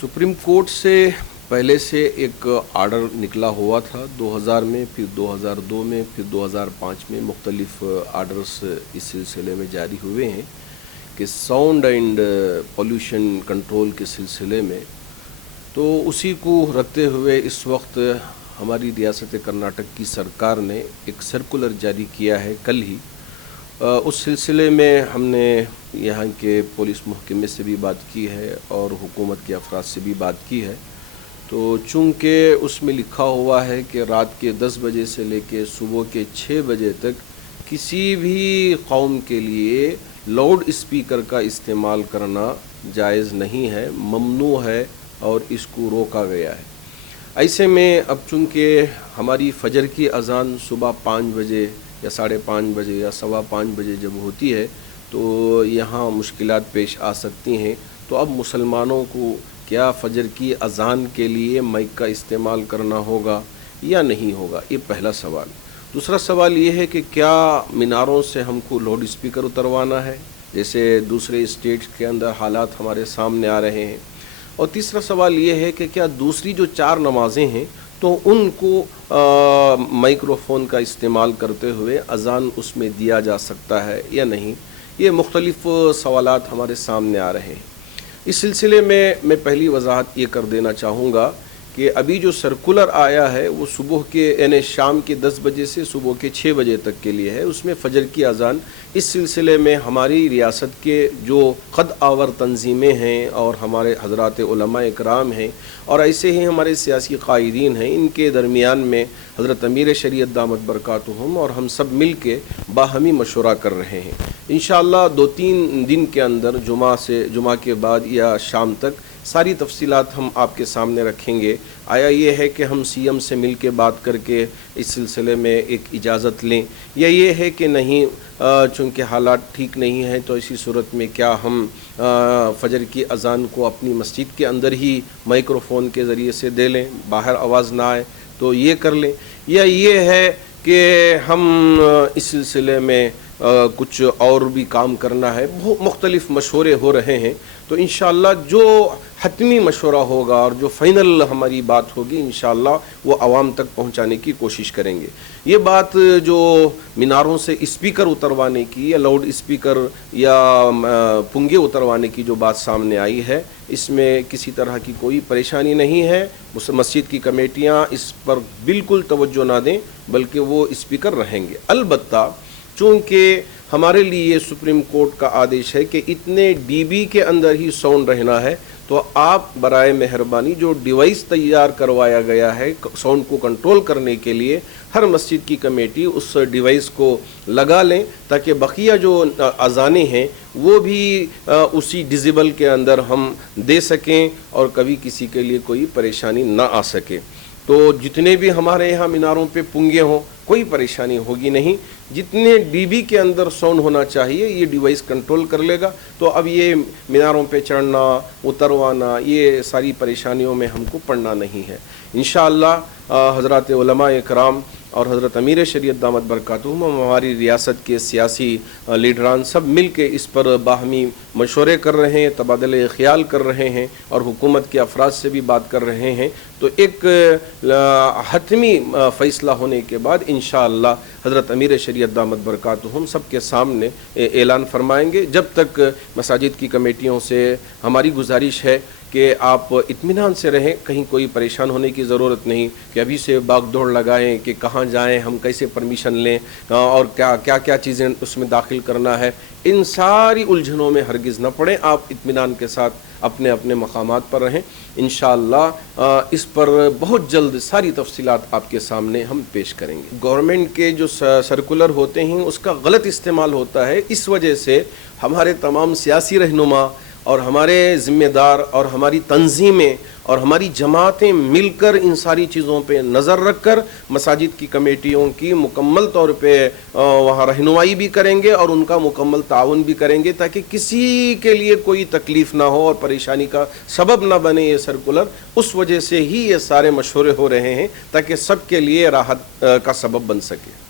Supreme court से पहले से एक आर्डर निकला हुआ था 2000 में, फिर 2002 में, फिर 2005 में मुख्तलिफ आर्डर्स इस सिलसिले में जारी हुए हैं कि साउंड एंड पोल्यूशन कंट्रोल के सिलसिले में। तो उसी को रखते हुए इस वक्त हमारी रियासत कर्नाटक की सरकार ने एक सर्कुलर जारी किया है कल ही। उस सिलसिले में हमने यहाँ के पुलिस महकमे से भी बात की है और हुकूमत के अफराद से भी बात की है। तो चूँकि उसमें लिखा हुआ है कि रात के 10 बजे से लेकर सुबह के 6 बजे तक किसी भी कौम के लिए लाउड स्पीकर का इस्तेमाल करना जायज़ नहीं है, ममनू है और इसको रोका गया है। ऐसे में अब चूँकि हमारी फजर की अज़ान सुबह 5 बजे या 5:30 बजे या 5:15 बजे जब होती है तो यहाँ मुश्किलात पेश आ सकती हैं। तो अब मुसलमानों को क्या फजर की अज़ान के लिए माइक का इस्तेमाल करना होगा या नहीं होगा, ये पहला सवाल। दूसरा सवाल ये है कि क्या मीनारों से हमको लाउड स्पीकर उतरवाना है, जैसे दूसरे स्टेट्स के अंदर हालात हमारे सामने आ रहे हैं। और तीसरा सवाल ये है कि क्या दूसरी जो 4 नमाज़ें हैं तो उनको माइक्रोफोन का इस्तेमाल करते हुए अज़ान उसमें दिया जा सकता है या नहीं। ये मुख्तलिफ सवालात हमारे सामने आ रहे हैं। इस सिलसिले में मैं पहली वजाहत ये कर देना चाहूँगा कि अभी जो सर्कुलर आया है वो सुबह के यानी शाम के 10 बजे से सुबह के 6 बजे तक के लिए है। उसमें फ़जर की अज़ान इस सिलसिले में हमारी रियासत के जो क़द आवर तंजीमें हैं और हमारे हज़रात उलमा इकराम हैं और ऐसे ही हमारे सियासी क़ाइदीन हैं, इनके दरमियान में हज़रत अमीर शरीयत दामत बरकातुहुम और हम सब मिल के बाहमी मशवरा कर रहे हैं। इंशाअल्लाह 2-3 दिन के अंदर जुमा के बाद या शाम तक सारी तफसीलात हम आपके सामने रखेंगे। आया ये है कि हम सीएम से मिल के बात करके इस सिलसिले में एक इजाज़त लें, या ये है कि नहीं चूँकि हालात ठीक नहीं हैं तो इसी सूरत में क्या हम फजर की अज़ान को अपनी मस्जिद के अंदर ही माइक्रोफोन के ज़रिए से दे लें, बाहर आवाज़ ना आए तो ये कर लें, या ये है कि हम इस सिलसिले में कुछ और भी काम करना है। बहुत मुख्तलिफ मशवरे हो रहे हैं। तो इंशाअल्लाह जो हतमी मशवरा होगा और जो फ़ाइनल हमारी बात होगी इंशाअल्लाह वो आवाम तक पहुंचाने की कोशिश करेंगे। ये बात जो मीनारों से स्पीकर उतरवाने की या लाउड स्पीकर या पुंगे उतरवाने की जो बात सामने आई है, इसमें किसी तरह की कोई परेशानी नहीं है। मस्जिद की कमेटियाँ इस पर बिल्कुल तवज्जो ना दें, बल्कि वो स्पीकर रहेंगे। अलबत्ता चूँकि हमारे लिए सुप्रीम कोर्ट का आदेश है कि इतने डीबी के अंदर ही साउंड रहना है, तो आप बराए मेहरबानी जो डिवाइस तैयार करवाया गया है साउंड को कंट्रोल करने के लिए, हर मस्जिद की कमेटी उस डिवाइस को लगा लें ताकि बकिया जो अज़ानें हैं वो भी उसी डिजिबल के अंदर हम दे सकें और कभी किसी के लिए कोई परेशानी ना आ सके। तो जितने भी हमारे यहाँ मीनारों पे पुंगे हों कोई परेशानी होगी नहीं। जितने डीबी के अंदर साउंड होना चाहिए ये डिवाइस कंट्रोल कर लेगा। तो अब ये मीनारों पे चढ़ना उतरवाना ये सारी परेशानियों में हमको पड़ना नहीं है। इंशाअल्लाह हज़रात उलमा इकराम और हज़रत अमीर शरीयत दामत बरकातुहुम हमारी रियासत के सियासी लीडरान सब मिल के इस पर बाहमी मशवरे कर रहे हैं, तबादले ख्याल कर रहे हैं और हुकूमत के अफराद से भी बात कर रहे हैं। तो एक हतमी फ़ैसला होने के बाद इंशाअल्लाह हज़रत अमीर शरीयत दामत बरकातुहुम सब के सामने ऐलान फरमाएंगे। जब तक मसाजिद की कमेटियों से हमारी गुजारिश है कि आप इत्मीनान से रहें, कहीं कोई परेशान होने की ज़रूरत नहीं कि अभी से भाग दौड़ लगाएं कि कहाँ जाएं, हम कैसे परमिशन लें और क्या चीज़ें उसमें दाखिल करना है। इन सारी उलझनों में हरगिज़ न पड़ें, आप इत्मीनान के साथ अपने अपने मकामात पर रहें। इंशाअल्लाह इस पर बहुत जल्द सारी तफसीलात आपके सामने हम पेश करेंगे। गवर्नमेंट के जो सर्कुलर होते हैं उसका गलत इस्तेमाल होता है, इस वजह से हमारे तमाम सियासी रहनुमा और हमारे ज़िम्मेदार और हमारी तंजीमें और हमारी जमातें मिलकर इन सारी चीज़ों पे नज़र रख कर मसाजिद की कमेटियों की मुकम्मल तौर पे वहाँ रहनुमाई भी करेंगे और उनका मुकम्मल ताउन भी करेंगे ताकि किसी के लिए कोई तकलीफ़ ना हो और परेशानी का सबब ना बने ये सर्कुलर। उस वजह से ही ये सारे मशवरे हो रहे हैं ताकि सब के लिए राहत का सबब बन सके।